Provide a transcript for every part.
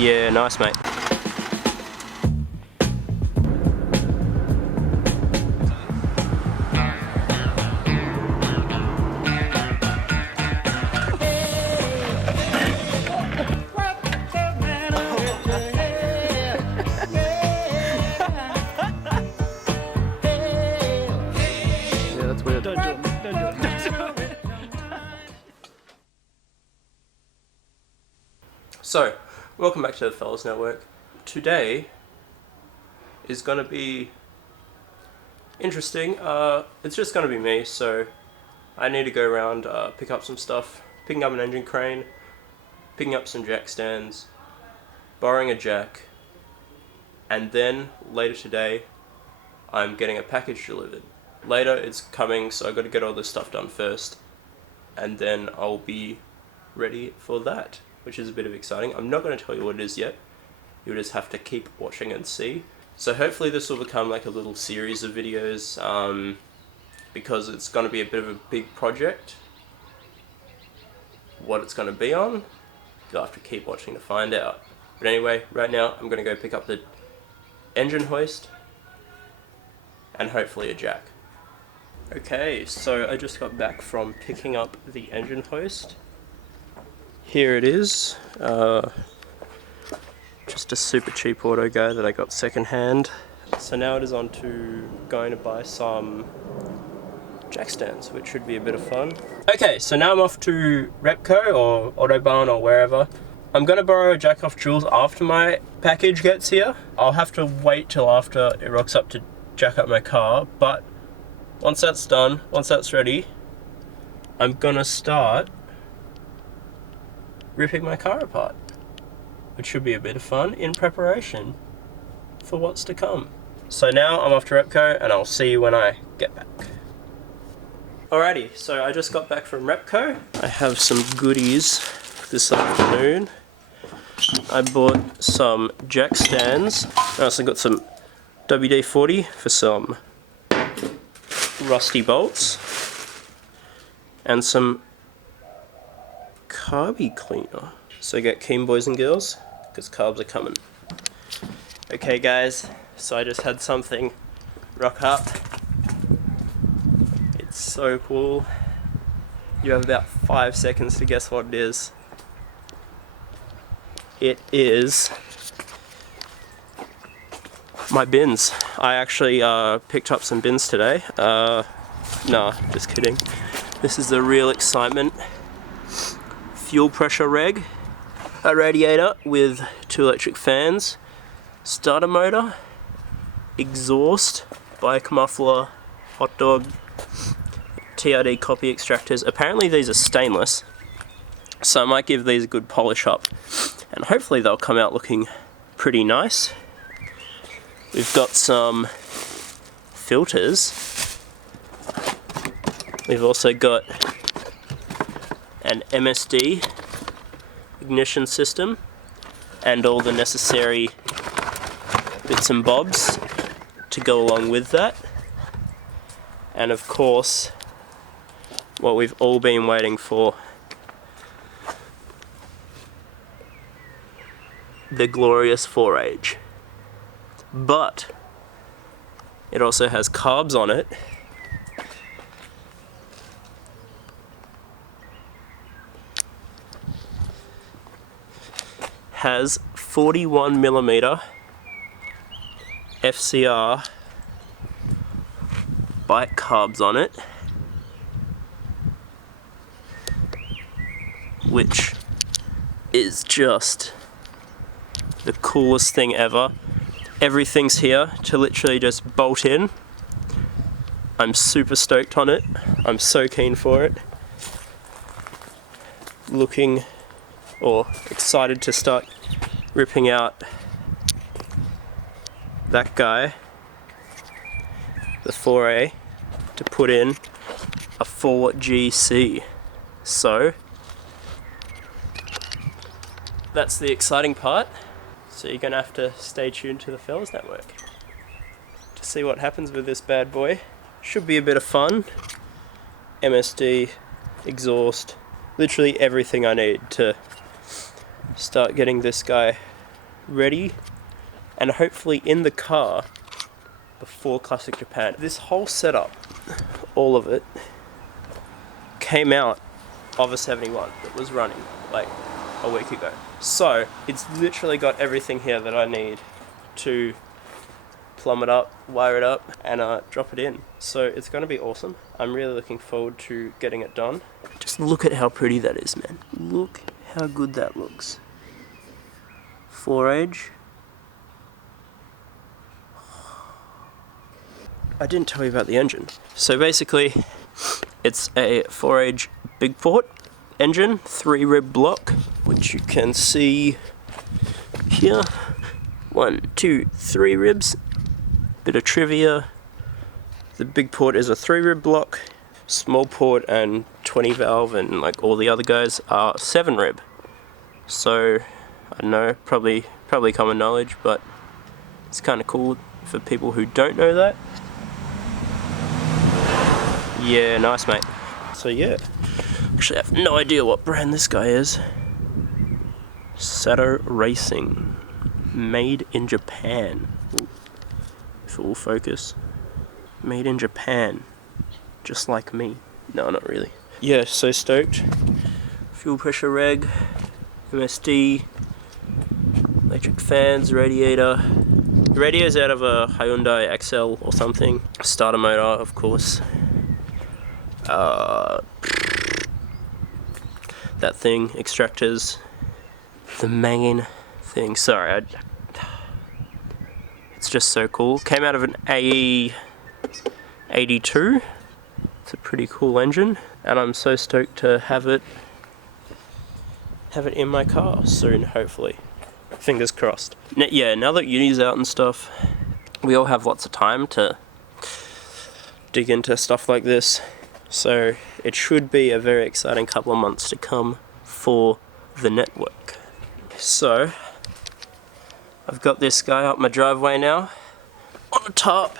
Yeah, nice mate. Yeah, that's weird. Don't do it. Don't do it. So, welcome back to the Fellas Network. Today is going to be interesting. It's just going to be me, so I need to go around, pick up some stuff, picking up an engine crane, picking up some jack stands, borrowing a jack, and then later today I'm getting a package delivered. Later it's coming, so I've got to get all this stuff done first, and then I'll be ready for that, which is a bit of exciting. I'm not going to tell you what it is yet. You'll just have to keep watching and see. So hopefully this will become like a little series of videos, because it's going to be a bit of a big project. What it's going to be on, you'll have to keep watching to find out. But anyway, right now I'm going to go pick up the engine hoist and hopefully a jack. Okay, so I just got back from picking up the engine hoist. Here it is, just a super cheap auto guy that I got second hand. So now it is on to going to buy some jack stands, which should be a bit of fun. Okay, so now I'm off to Repco or Autobarn or wherever. I'm going to borrow a jack off Jules after my package gets here. I'll have to wait till after it rocks up to jack up my car, but once that's done, once that's ready, I'm going to start ripping my car apart, which should be a bit of fun in preparation for what's to come. So now I'm off to Repco and I'll see you when I get back. Alrighty, so I just got back from Repco. I have some goodies this afternoon. I bought some jack stands. I also got some WD-40 for some rusty bolts and some carby cleaner. So get keen, boys and girls, because carbs are coming. Okay guys, so I just had something rock up. It's so cool. You have about 5 seconds to guess what it is. It is my bins. I actually picked up some bins today. Nah, just kidding. This is the real excitement. Fuel pressure reg, a radiator with 2 electric fans, starter motor, exhaust, bike muffler, hot dog, TRD copy extractors. Apparently these are stainless, so I might give these a good polish up and hopefully they'll come out looking pretty nice. We've got some filters. We've also got an MSD ignition system and all the necessary bits and bobs to go along with that. And of course, what we've all been waiting for, the glorious 4H. But it also has carbs on it. Has 41mm FCR bike carbs on it, which is just the coolest thing ever. Everything's here to literally just bolt in. I'm super stoked on it. I'm so keen for it. Looking or excited to start ripping out that guy, the 4A, to put in a 4GC. So that's the exciting part. So you're gonna have to stay tuned to the Fellas Network to see what happens with this bad boy. Should be a bit of fun. MSD, exhaust, literally everything I need to start getting this guy ready and hopefully in the car before Classic Japan. This whole setup, all of it, came out of a 71 that was running like a week ago. So it's literally got everything here that I need to plumb it up, wire it up, and drop it in. So it's going to be awesome. I'm really looking forward to getting it done. Just look at how pretty that is, man. Look how good that looks. 4-age. I didn't tell you about the engine. So basically, it's a 4-age big port engine, 3-rib block, which you can see here. 1, 2, 3 ribs. Bit of trivia. The big port is a 3-rib block. Small port and 20 valve and like all the other guys are 7-rib. So I don't know, probably common knowledge, but it's kind of cool for people who don't know that. Yeah, nice, mate. So yeah, actually I have no idea what brand this guy is. Sato Racing, made in Japan. Ooh, full focus. Made in Japan, just like me. No, not really. Yeah, so stoked. Fuel pressure reg, MSD, electric fans, radiator. The radio's out of a Hyundai XL or something. Starter motor, of course. That thing, extractors, the main thing. Sorry, it's just so cool. Came out of an AE71. It's a pretty cool engine, and I'm so stoked to have it in my car soon, hopefully. Fingers crossed. Yeah, now that uni's out and stuff, we all have lots of time to dig into stuff like this. So it should be a very exciting couple of months to come for the network. So I've got this guy up my driveway now on the top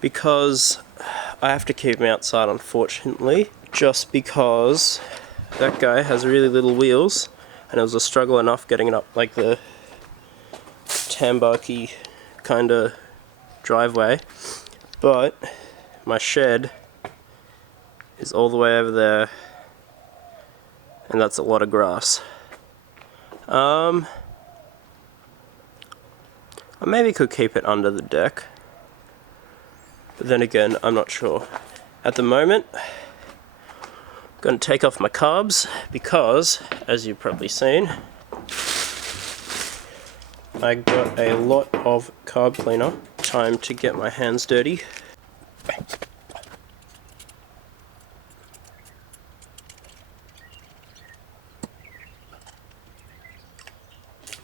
because I have to keep him outside, unfortunately, just because that guy has really little wheels and it was a struggle enough getting it up like the Tambaki kind of driveway. But my shed is all the way over there, and that's a lot of grass. I maybe could keep it under the deck, but then again, I'm not sure. At the moment, I'm going to take off my carbs because, as you've probably seen, I got a lot of carb cleaner. Time to get my hands dirty.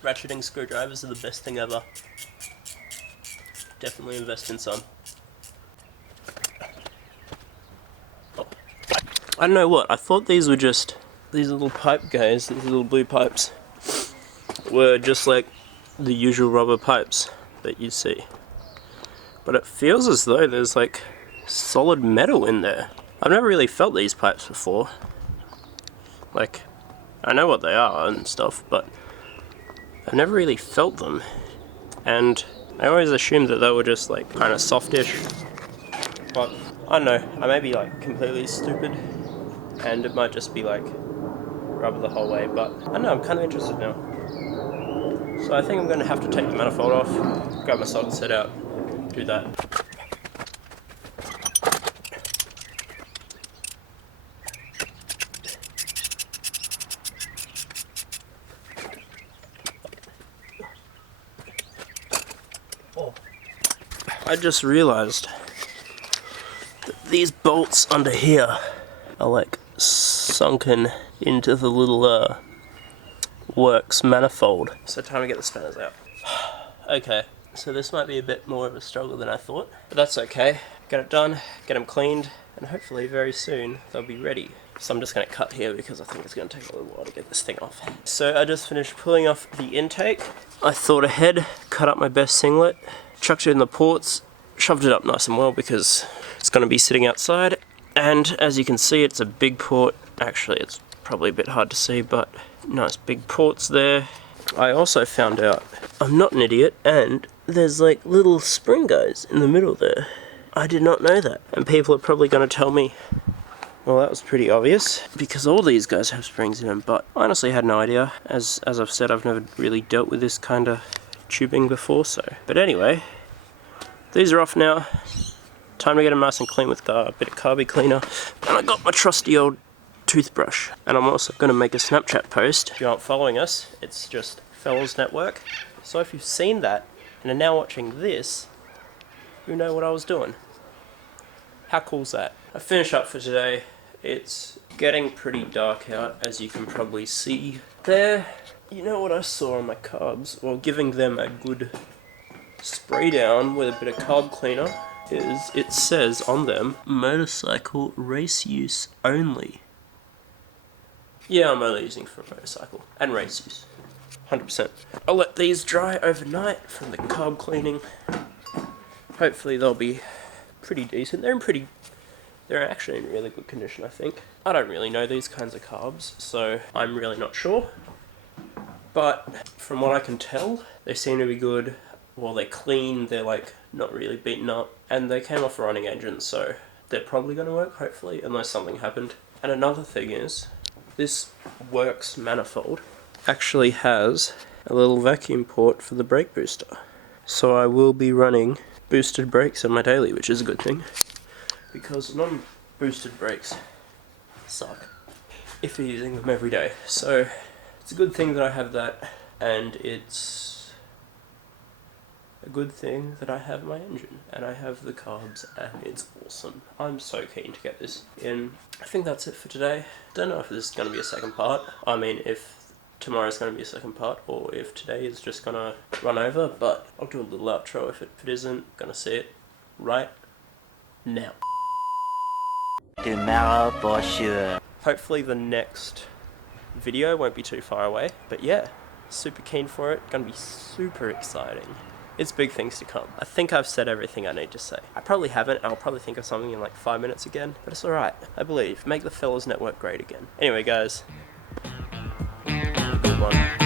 Ratcheting screwdrivers are the best thing ever. Definitely invest in some. Oh. I don't know what, I thought these were just, these little pipe guys, these little blue pipes, were just like the usual rubber pipes that you see. But it feels as though there's like solid metal in there. I've never really felt these pipes before. Like, I know what they are and stuff, but I've never really felt them, and I always assumed that they were just like kind of softish, but I don't know, I may be like completely stupid and it might just be like rubber the whole way, but I don't know, I'm kind of interested now. So I think I'm going to have to take the manifold off, grab my socket set out, do that. I just realized that these bolts under here are like sunken into the little works manifold. So time to get the spanners out. Okay, so this might be a bit more of a struggle than I thought, but that's okay. Get it done, get them cleaned, and hopefully very soon they'll be ready. So I'm just going to cut here because I think it's going to take a little while to get this thing off. So I just finished pulling off the intake. I thought ahead, cut up my best singlet, chucked it in the ports, shoved it up nice and well because it's going to be sitting outside, and as you can see it's a big port. Actually it's probably a bit hard to see, but nice big ports there. I also found out I'm not an idiot, and there's like little spring guys in the middle there. I did not know that. And people are probably going to tell me, well, that was pretty obvious, because all these guys have springs in them, but I honestly had no idea. As I've said, I've never really dealt with this kind of tubing before, so. But anyway, these are off now. Time to get them nice and clean with a bit of carby cleaner. And I got my trusty old toothbrush. And I'm also going to make a Snapchat post. If you aren't following us, it's just Fellas Network. So if you've seen that and are now watching this, you know what I was doing. How cool's that? I finish up for today. It's getting pretty dark out, as you can probably see there. You know what I saw on my carbs, while giving them a good spray down with a bit of carb cleaner, is it says on them, motorcycle race use only. Yeah, I'm only using for motorcycle and race use. 100%. I'll let these dry overnight from the carb cleaning. Hopefully they'll be pretty decent. They're actually in really good condition, I think. I don't really know these kinds of carbs, so I'm really not sure. But from what I can tell, they seem to be good. Well, they're clean, they're like not really beaten up, and they came off a running engine, so they're probably going to work, hopefully, unless something happened. And another thing is, this Works manifold actually has a little vacuum port for the brake booster. So I will be running boosted brakes on my daily, which is a good thing, because non-boosted brakes suck if you're using them every day. So it's a good thing that I have that, and it's a good thing that I have my engine, and I have the carbs, and it's awesome. I'm so keen to get this in. I think that's it for today. Don't know if this is going to be a second part. I mean, if tomorrow's going to be a second part, or if today is just going to run over, but I'll do a little outro if it isn't. Gonna see it right now. Tomorrow for sure. Hopefully the next video won't be too far away, but yeah, super keen for it. Gonna be super exciting. It's big things to come. I think I've said everything I need to say. I probably haven't. I'll probably think of something in like 5 minutes again, but it's alright. I believe. Make the Fellas Network great again. Anyway, guys. Have a good one.